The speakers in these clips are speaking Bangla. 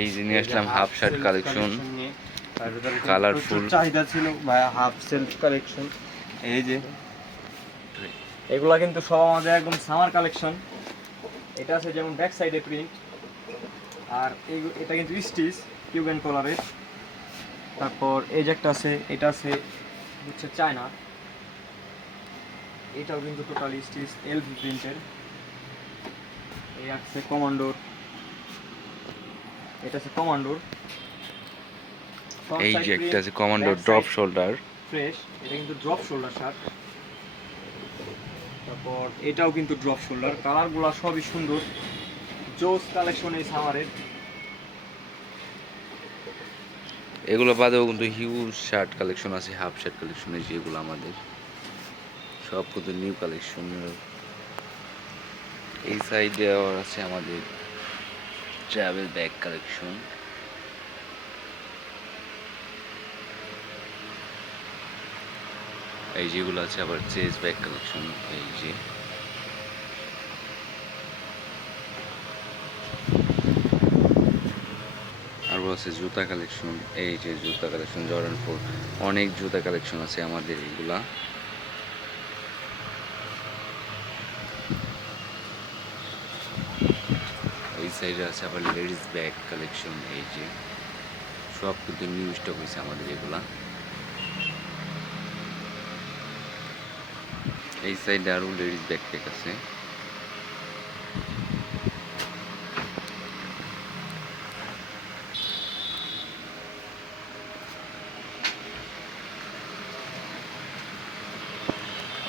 এই যে নিয়ে আসলাম হাফ শার্ট কালেকশন, নিয়ে তার ভিতরে কালারফুল চাহিদা ছিল ভাই হাফ সেলফ কালেকশন। এই যে এগুলা কিন্তু সব আমাদের একদম সামার কালেকশন। এটা আছে যেমন ব্যাক সাইডে প্রিন্ট, আর এটা কিন্তু স্টিচ কিউবেন কলারের। তারপর এই যে একটা আছে, এটা আছে হচ্ছে চায়না, এটাও কিন্তু টোটালি স্টিচ এলভি প্রিন্টের। এই আছে কমান্ডোর, এটা আছে কমান্ডোর এই যে একটা আছে কমান্ডো ড্রপ শোল্ডার ফ্রেশ, এটা কিন্তু ড্রপ শোল্ডার শার্ট। তারপর এটাও কিন্তু ড্রপ শোল্ডার, কালারগুলো সবই সুন্দর, জোস কালেকশন এই সামারের। এগুলো বাদেও কিন্তু হিউজ শার্ট কালেকশন আছে, হাফ শার্ট কালেকশন আছে, যেগুলো আমাদের সব কিন্তু নিউ কালেকশন। এই সাইডে আছে আমাদের ট্রাভেল ব্যাগ কালেকশন। এই যেগুলো আছে আবার চেস ব্যাগ কালেকশন। এই যে আরও আছে জুতা কালেকশন। এই যে জুতা কালেকশন জর্ডান 4, অনেক জুতা কালেকশন আছে আমাদের এইগুলা। এই সাইডে আছে আবার লেডিস ব্যাগ কালেকশন। এই যে সব কিন্তু নিউ স্টক হয়েছে আমাদের এগুলা। এই সাইডে আরও লেডিস ব্যাকপ্যাক আছে।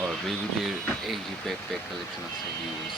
আর বেবিদের এই যে ব্যাকপ্যাক কালেকশন আছে হিউজ।